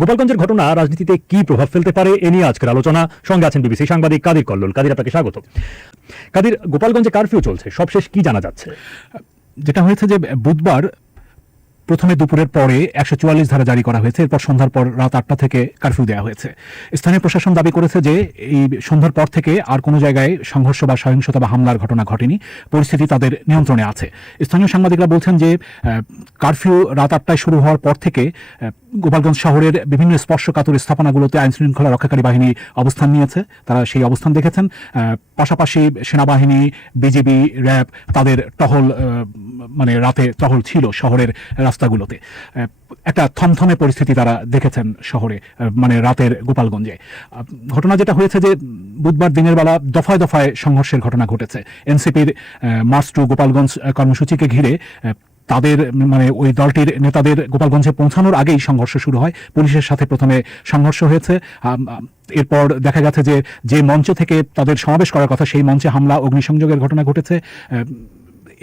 গোপালগঞ্জের ঘটনা, রাজনীতিতে কি প্রভাব ফেলতে পারে এ নিয়ে আজকের আলোচনা। সঙ্গে আছেন বিবিসি সাংবাদিক কাদির কল্লোল। কাদির, আপনাকে স্বাগত। কাদির, গোপালগঞ্জে কারফিউ চলছে। সবশেষ কি জানা যাচ্ছে? যেটা হয়েছে যে, বুধবার প্রথমে দুপুরের পরে একশো চুয়াল্লিশ ধারা জারি করা হয়েছে। এরপর সন্ধ্যার পর রাত আটটা থেকে কারফিউ দেওয়া হয়েছে। স্থানীয় প্রশাসন দাবি করেছে যে, এই সন্ধ্যার পর থেকে আর কোনো জায়গায় সংঘর্ষ বা সহিংসতা বা হামলার ঘটনা ঘটেনি। পরিস্থিতি তাদের নিয়ন্ত্রণে আছে। স্থানীয় সাংবাদিকরা বলছেন যে কারফিউ রাত আটটায় শুরু হওয়ার পর থেকে গোপালগঞ্জ শহরের বিভিন্ন স্পর্শকাতর স্থাপনাগুলোতে আইন শৃঙ্খলা রক্ষাকারী বাহিনী অবস্থান নিয়েছে। তারা সেই অবস্থান দেখেছেন। পাশাপাশি সেনাবাহিনী, বিজিবি, র্যাব তাদের টহল মানে রাতে টহল ছিল শহরের রাস্তাগুলোতে। একটা থমথমে পরিস্থিতি তারা দেখেছেন শহরে মানে রাতের গোপালগঞ্জে। ঘটনা যেটা হয়েছে যে বুধবার দিনের বেলা দফায় দফায় সংঘর্ষের ঘটনা ঘটেছে। এনসিপির মার্চ টু গোপালগঞ্জ কর্মসূচিকে ঘিরে তাদের মানে ওই দলটির নেতাদের গোপালগঞ্জে পৌঁছানোর আগেই সংঘর্ষ শুরু হয়। পুলিশের সাথে প্রথমে সংঘর্ষ হয়েছে। এরপর দেখা গেছে যে যে মঞ্চ থেকে তাদের সমাবেশ করার কথা, সেই মঞ্চে হামলা, অগ্নিসংযোগের ঘটনা ঘটেছে।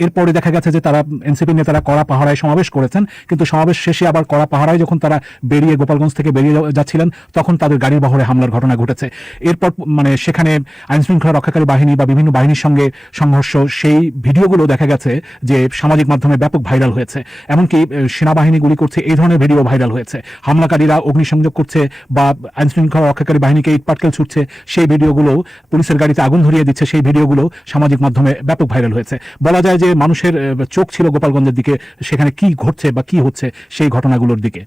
এরপরে দেখা গেছে যে তারা এনসিপি নেতারা কড়া পাহারায় সমাবেশ করেছেন, কিন্তু সমাবেশ শেষে আবার কড়া পাহারায় যখন তারা বেরিয়ে গোপালগঞ্জ থেকে বেরিয়ে যাচ্ছিলেন, তখন তাদের গাড়ির বহরে হামলার ঘটনা ঘটেছে। এরপর মানে সেখানে আইন শৃঙ্খলা রক্ষাকারী বাহিনী বা বিভিন্ন বাহিনীর সঙ্গে সংঘর্ষ, সেই ভিডিওগুলো দেখা গেছে যে সামাজিক মাধ্যমে ব্যাপক ভাইরাল হয়েছে। এমনকি সেনাবাহিনী গুলি করছে, এই ধরনের ভিডিও ভাইরাল হয়েছে। হামলাকারীরা অগ্নিসংযোগ করছে বা আইন শৃঙ্খলা রক্ষাকারী বাহিনীকে ইট পাটকেল ছুটছে, সেই ভিডিওগুলো পুলিশের গাড়িতে আগুন ধরিয়ে দিচ্ছে, সেই ভিডিওগুলো সামাজিক মাধ্যমে ব্যাপক ভাইরাল হয়েছে। বলা যায় যে মানুষের আহ, চোখ ছিল গোপালগঞ্জের দিকে সেখানে কি ঘটছে বা কি হচ্ছে সেই ঘটনাগুলোর দিকে?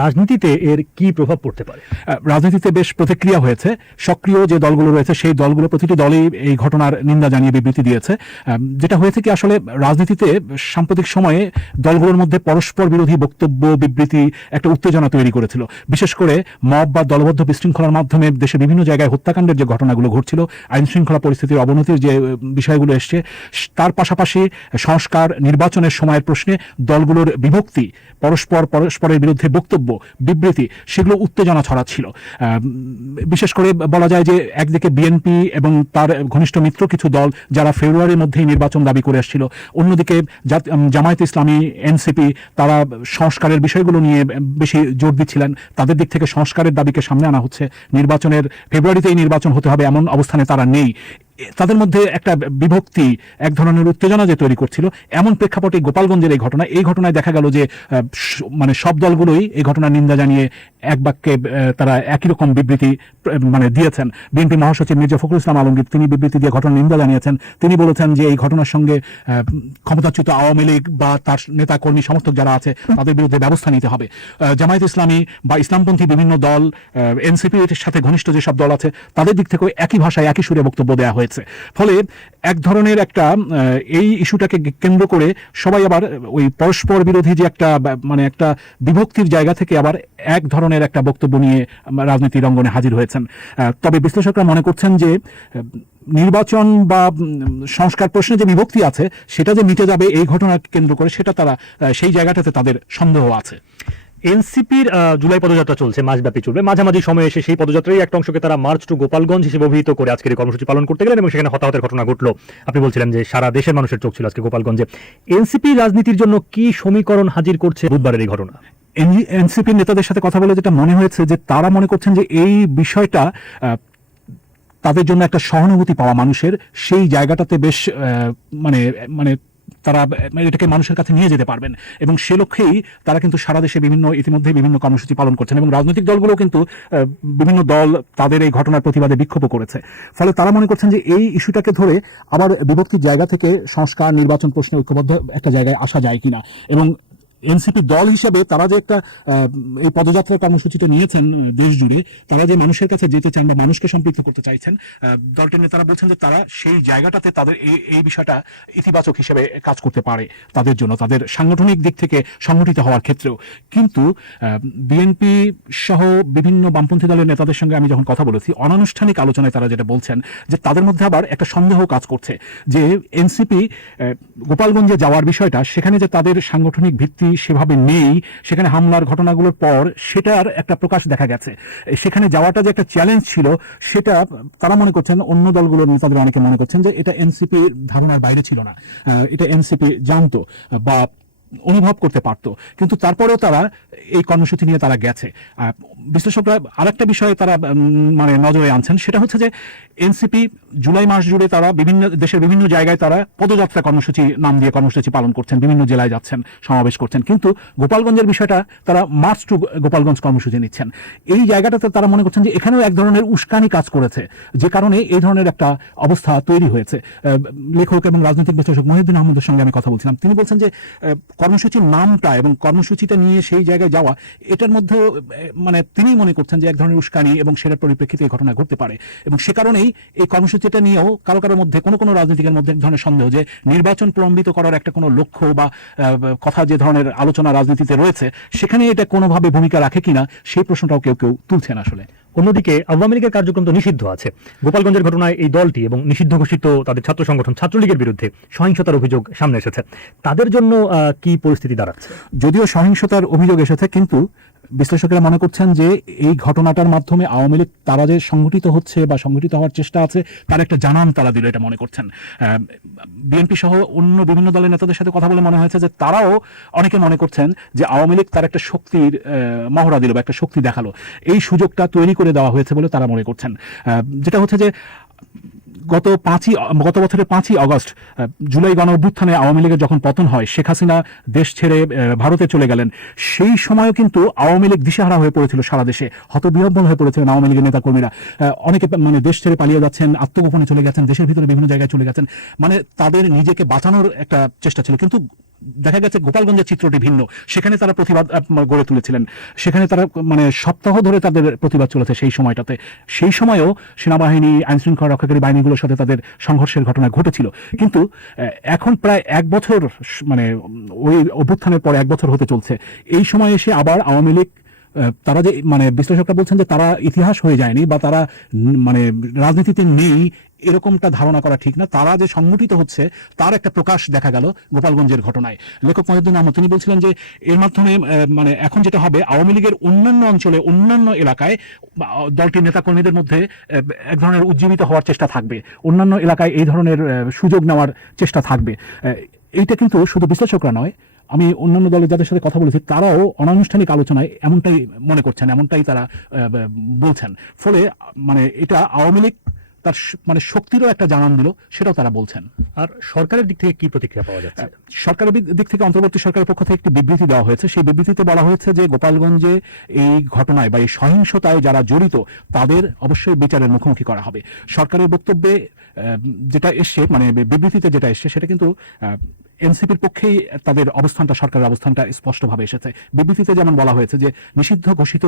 রাজনীতিতে এর কি প্রভাব পড়তে পারে? রাজনীতিতে বেশ প্রতিক্রিয়া হয়েছে। সক্রিয় যে দলগুলো রয়েছে, সেই দলগুলো প্রতিটি দলই এই ঘটনার নিন্দা জানিয়ে বিবৃতি দিয়েছে। যেটা হয়েছে কি, আসলে রাজনীতিতে সাম্প্রতিক সময়ে দলগুলোর মধ্যে পরস্পর বিরোধী বক্তব্য, বিবৃতি, একটা উত্তেজনা তৈরি করেছিল। বিশেষ করে মব বা দলবদ্ধ বিশৃঙ্খলার মাধ্যমে দেশে বিভিন্ন জায়গায় হত্যাকাণ্ডের যে ঘটনাগুলো ঘটছিল আইন শৃঙ্খলা পরিস্থিতির অবনতির যে বিষয়গুলো এসছে তার পাশাপাশি সংস্কার নির্বাচনের সময়ের প্রশ্নে দলগুলোর বিভক্তি, পরস্পর পরস্পরের বিরুদ্ধে বক্তব্য বিবৃতি, সেগুলো উত্তেজনা ছড়াচ্ছিল। বিশেষ করে বলা যায় যে একদিকে বিএনপি এবং তার ঘনিষ্ঠ মিত্র কিছু দল যারা ফেব্রুয়ারির মধ্যেই নির্বাচন দাবি করে আসছিল অন্যদিকে জামায়াত ইসলামী, এনসিপি তারা সংস্কারের বিষয়গুলো নিয়ে বেশি জোর দিচ্ছিলেন। তাদের দিক থেকে সংস্কারের দাবিকে সামনে আনা হচ্ছে। নির্বাচনের, ফেব্রুয়ারিতেই নির্বাচন হতে হবে এমন অবস্থানে তারা নেই। তাদের মধ্যে একটা বিভক্তি, এক ধরনের উত্তেজনা যে তৈরি করছিল, এমন প্রেক্ষাপটে গোপালগঞ্জের এই ঘটনা, এই ঘটনায় দেখা গেল যে মানে সব দলগুলোই এই ঘটনার নিন্দা জানিয়ে এক বাক্যে তারা একই রকম বিবৃতি মানে দিয়েছেন। বিএনপি মহাসচিব মির্জা ফখরুল ইসলাম আলমগীর তিনি বিবৃতি দিয়ে ঘটনার নিন্দা জানিয়েছেন। তিনি বলেছেন যে এই ঘটনার সঙ্গে ক্ষমতাচ্যুত আওয়ামী লীগ বা তার নেতা কর্মী সমর্থক যারা আছে, তাদের বিরুদ্ধে ব্যবস্থা নিতে হবে। জামায়াত ইসলামী বা ইসলামপন্থী বিভিন্ন দল এনসিপির সাথে ঘনিষ্ঠ যেসব দল আছে, তাদের দিক থেকে একই ভাষায় একই সুরে বক্তব্য দেওয়া হয়েছে। ফলে এক ধরনের একটা এই ইস্যুটাকে কেন্দ্র করে সবাই আবার ওই পরস্পর বিরোধী যে একটা মানে একটা বিভক্তির জায়গা থেকে আবার এক ধরনের একটা বক্তব্য নিয়ে রাজনীতির অঙ্গনে হাজির হয়েছেন। তবে বিশ্লেষকরা মনে করছেন যে নির্বাচন বা সংস্কার প্রশ্নে যে বিভক্তি আছে, সেটা যে মিটে যাবে এই ঘটনাকে কেন্দ্র করে, সেটা তারা সেই জায়গাটাতে তাদের সন্দেহ আছে। এনসিপির জুলাই পদযাত্রা চলছে মাসব্যাপী চলবে। মাঝামাঝি সময়ে এসে সেই পদযাত্রায় একটা অংশকে তারা মার্চ টু গোপালগঞ্জ হিসেবে অভিহিত করে আজকের কর্মসূচি পালন করতে গেলেন এবং সেখানে হতাহতের ঘটনা ঘটলো। আপনি বলছিলেন যে সারা দেশের মানুষের চোখ ছিল আজকে গোপালগঞ্জে। এনসিপি রাজনীতির জন্য কি সমীকরণ হাজির করছে বুধবারের এই ঘটনা? এনসিপির নেতাদের সাথে কথা বলে যেটা মনে হয়েছে যে তারা মনে করছেন যে এই বিষয়টা তাদের জন্য একটা সহানুভূতি পাওয়া মানুষের, সেই জায়গাটাতে বেশ মানে মানে তারা আহ, এটাকে মানুষের কাছে নিয়ে যেতে পারবেন। এবং সে লক্ষ্যেই তারা কিন্তু সারা দেশে বিভিন্ন ইতিমধ্যে বিভিন্ন কর্মসূচি পালন করছেন এবং রাজনৈতিক দলগুলো কিন্তু বিভিন্ন দল তাদের এই ঘটনার প্রতিবাদে বিক্ষোভ করেছে। ফলে তারা মনে করছেন যে এই ইস্যুটাকে ধরে আবার বিভক্তির জায়গা থেকে সংস্কার নির্বাচন প্রশ্নে ঐক্যবদ্ধ একটা জায়গায় আসা যায় কিনা। এবং এনসিপি দল হিসেবে তারা যে একটা এই পদযাত্রা কর্মসূচিটা নিয়েছেন দেশ জুড়ে, তারা যে মানুষের কাছে যেতে চান বা মানুষকে সম্পৃক্ত করতে চাইছেন দলটির নেতারা বলছেন যে তারা সেই জায়গাটাতে তাদের এই এই বিষয়টা ইতিবাচক হিসেবে কাজ করতে পারে তাদের জন্য, তাদের সাংগঠনিক দিক থেকে সংগঠিত হওয়ার ক্ষেত্রেও। কিন্তু বিএনপি সহ বিভিন্ন বামপন্থী দলের নেতাদের সঙ্গে আমি যখন কথা বলেছি, অনানুষ্ঠানিক আলোচনায় তারা যেটা বলছেন যে তাদের মধ্যে আবার একটা সন্দেহ কাজ করছে যে এনসিপি গোপালগঞ্জে যাওয়ার বিষয়টা, সেখানে যে তাদের সাংগঠনিক ভিত্তি সেভাবে নেই। সেখানে হামলার ঘটনাগুলোর পর সেটার একটা প্রকাশ দেখা গেছে। সেখানে যাওয়াটা যে একটা চ্যালেঞ্জ ছিল, সেটা তারা মনে করছেন অন্য দলগুলোর নেতাদের অনেকে মনে করছেন যে এটা এনসিপির ধারণার বাইরে ছিল না। এটা এনসিপি জানতো বা অনুভব করতে পারতো। কিন্তু তারপরেও তারা এই কর্মসূচি নিয়ে তারা গেছে। বিশ্লেষকরা আরেকটা বিষয়ে তারা মানে নজরে আনছেন, সেটা হচ্ছে যে এনসিপি জুলাই মাস জুড়ে তারা বিভিন্ন, দেশের বিভিন্ন জায়গায় তারা পদযাত্রা কর্মসূচি, নাম দিয়ে কর্মসূচি পালন করছেন, বিভিন্ন জেলায় যাচ্ছেন, সমাবেশ করছেন। কিন্তু গোপালগঞ্জের বিষয়টা তারা মার্চ টু গোপালগঞ্জ কর্মসূচি নিচ্ছেন। এই জায়গাটাতে তারা মনে করছেন যে এখানেও এক ধরনের উস্কানি কাজ করেছে, যে কারণে এই ধরনের একটা অবস্থা তৈরি হয়েছে। লেখক এবং রাজনৈতিক বিশ্লেষক মহিউদ্দিন আহমদের সঙ্গে আমি কথা বলছিলাম। তিনি বলছেন যে কর্মসূচির নামটা এবং কর্মসূচিটা নিয়ে সেই জায়গায় যাওয়া এটার মধ্যে মানে তিনি মনে করছেন যে এক ধরনের উস্কানি এবং সেটার পরিপ্রেক্ষিতে এই ঘটনা ঘটতে পারে। এবং সে কারণেই এই কর্মসূচিটা নিয়েও কারও কারোর মধ্যে কোনো কোনো রাজনীতিকের মধ্যে এক ধরনের সন্দেহ যে নির্বাচন প্রলম্বিত করার একটা কোনো লক্ষ্য বা কথা যে ধরনের আলোচনা রাজনীতিতে রয়েছে সেখানে এটা কোনোভাবে ভূমিকা রাখে কিনা সেই প্রশ্নটাও কেউ কেউ তুলছেন আসলে। অন্যদিকে আওয়ামী লীগের কার্যক্রম তো নিষিদ্ধ আছে। গোপালগঞ্জের ঘটনায় এই দলটি এবং নিষিদ্ধ ঘোষিত তাদের ছাত্র সংগঠন ছাত্রলীগের বিরুদ্ধে সহিংসতার অভিযোগ সামনে এসেছে। তাদের জন্য আহ, কি পরিস্থিতি দাঁড়াচ্ছে। যদিও সহিংসতার অভিযোগ এসেছে, কিন্তু বিশ্লেষকেরা মনে করছেন যে এই ঘটনাটার মাধ্যমে আওয়ামী লীগ, তারা যে সংগঠিত হচ্ছে বা সংগঠিত হওয়ার চেষ্টা আছে, তার একটা জানান তারা দিল এটা মনে করছেন। বিএনপি সহ অন্য বিভিন্ন দলের নেতাদের সাথে কথা বলে মনে হয়েছে যে তারাও অনেকে মনে করছেন যে আওয়ামী লীগ তার একটা শক্তির মহড়া দিল বা একটা শক্তি দেখাল। এই সুযোগটা তৈরি করে দেওয়া হয়েছে বলে তারা মনে করছেন। যেটা হচ্ছে যে গত পাঁচই, গত বছরের পাঁচই অগস্ট জুলাই গণ অভ্যুত্থানে আওয়ামী লীগের যখন পতন হয়, শেখ হাসিনা দেশ ছেড়ে ভারতে চলে গেলেন। সেই সময়ও কিন্তু আওয়ামী লীগ দিশাহারা হয়ে পড়েছিল সারা দেশে, হতবিহ্বল হয়ে পড়েছিলেন আওয়ামী লীগের নেতাকর্মীরা। অনেকে মানে দেশ ছেড়ে পালিয়ে যাচ্ছেন, আত্মগোপনে চলে গেছেন, দেশের ভিতরে বিভিন্ন জায়গায় চলে গেছেন। মানে তাদের নিজেকে বাঁচানোর একটা চেষ্টা ছিল। কিন্তু দেখা গেছে গোপালগঞ্জের চিত্রটি ভিন্ন। সেখানে তারা প্রতিবাদ গড়ে তুলেছিলেন। সেখানে তারা মানে সপ্তাহ ধরে তাদের প্রতিবাদ চলেছে সেই সময়টাতে। সেই সময়েও সেনাবাহিনী আইন শৃঙ্খলা রক্ষাকারী বাহিনীগুলোর সাথে তাদের সংঘর্ষের ঘটনা ঘটেছিল। কিন্তু এখন প্রায় এক বছর মানে ওই অভ্যুত্থানের পর এক বছর হতে চলছে। এই সময় এসে আবার আওয়ামী লীগ তারা যে মানে বিশ্লেষকরা বলছেন যে তারা ইতিহাস হয়ে যায়নি বা তারা মানে রাজনীতিতে নেই এরকমটা ধারণা করা ঠিক না। তারা যে সংগঠিত হচ্ছে, তার একটা প্রকাশ দেখা গেল গোপালগঞ্জের ঘটনায়। লেখক মহিউদ্দিন আহমদ, তিনি বলছিলেন যে, এর মাধ্যমে মানে এখন যেটা হবে, আওয়ামী লীগের অন্যান্য অঞ্চলে, অন্যান্য এলাকায় দলটির নেতাকর্মীদের মধ্যে এক ধরনের উজ্জীবিত হওয়ার চেষ্টা থাকবে। অন্যান্য এলাকায় এই ধরনের সুযোগ নেওয়ার চেষ্টা থাকবে। এইটা কিন্তু শুধু বিশ্লেষকরা নয়, আমি অন্যান্য দলের যাদের সাথে কথা বলেছি, তারাও অনানুষ্ঠানিক আলোচনায় এমনটাই মনে করছেন, এমনটাই তারা বলছেন। ফলে মানে এটা আওয়ামী লীগ তার মানে শক্তিরও একটা জানান দিল সেটাও তারা বলছেন। আর সরকারের দিক থেকে কি প্রতিক্রিয়া পাওয়া যাচ্ছে? সরকারের দিক থেকে অন্তর্বর্তী সরকারের পক্ষ থেকে একটি বিবৃতি দেওয়া হয়েছে। সেই বিবৃতিতে বলা হয়েছে যে গোপালগঞ্জে এই ঘটনায় বা এই সহিংসতায় যারা জড়িত তাদের অবশ্যই বিচারের মুখোমুখি করা হবে। সরকারের বক্তব্যে যেটা এসছে মানে বিবৃতিতে যেটা এসছে সেটা কিন্তু এনসিপির পক্ষেই তাদের অবস্থানটা, সরকারের অবস্থানটা স্পষ্টভাবে এসেছে। বিবৃতিতে যেমন বলা হয়েছে যে, নিষিদ্ধ ঘোষিত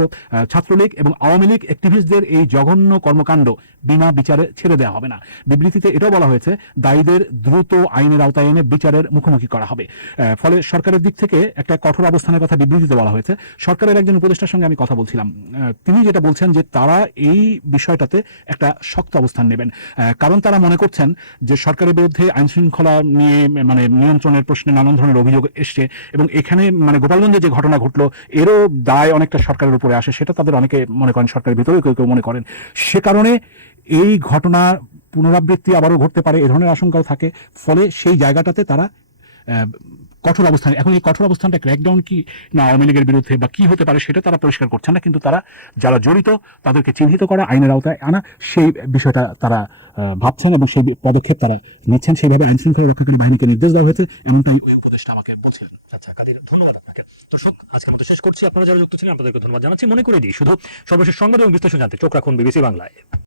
ছাত্রলীগ এবং আওয়ামী লীগ অ্যাক্টিভিস্টদের এই জঘন্য কর্মকাণ্ড বিনা বিচারে ছেড়ে দেওয়া হবে না। বিবৃতিতে এটাও বলা হয়েছে, দায়ীদের দ্রুত আইনের আওতায় এনে বিচারের মুখোমুখি করা হবে। ফলে সরকারের দিক থেকে একটা কঠোর অবস্থানের কথা বিবৃতিতে বলা হয়েছে। সরকারের একজন উপদেষ্টার সঙ্গে আমি কথা বলছিলাম। তিনি যেটা বলছেন যে, তারা এই বিষয়টাতে একটা শক্ত অবস্থান নেবেন। কারণ তারা মনে করছেন যে, সরকারের বিরুদ্ধে আইন শৃঙ্খলা নিয়ে মানে নিয়ন্ত্রণের প্রশ্নে নানান ধরনের অভিযোগ এসছে এবং এখানে মানে গোপালগঞ্জে যে ঘটনা ঘটলো, এরও দায় অনেকটা সরকারের উপরে আসে, সেটা তাদের অনেকে মনে করেন সরকারের ভিতরেও কেউ কেউ মনে করেন। সে কারণে এই ঘটনা পুনরাবৃত্তি আবারও ঘটতে পারে, এ ধরনের আশঙ্কাও থাকে। ফলে সেই জায়গাটাতে তারা কঠোর অবস্থান। এখন এই কঠোর অবস্থানটা ক্র্যাকডাউন কি না আওয়ামী লীগের বিরুদ্ধে বা কি হতে পারে সেটা তারা পরিষ্কার করছেন না, কিন্তু তারা যারা জড়িত তাদেরকে চিহ্নিত করা, আইনের আওতায় আনা, সেই বিষয়টা তারা ভাবছেন এবং সেই পদক্ষেপ তারা নিচ্ছেন। সেইভাবে আইন শৃঙ্খলা রক্ষাকারী বাহিনীকে নির্দেশ দেওয়া হয়েছে, এমনটাই ওই উপদেষ্টা আমাকে বলছিলেন। আচ্ছা কাদির, ধন্যবাদ আপনাকে। দর্শক আজকের মতো শেষ করছি। আপনারা যারা যুক্ত ছিলেন, আপনাদেরকে ধন্যবাদ জানাচ্ছি। মনে করে দিই, শুধু সর্বশেষ সংবাদ এবং বিশ্লেষণ জানতে চোখ রাখুন বিবিসি বাংলায়।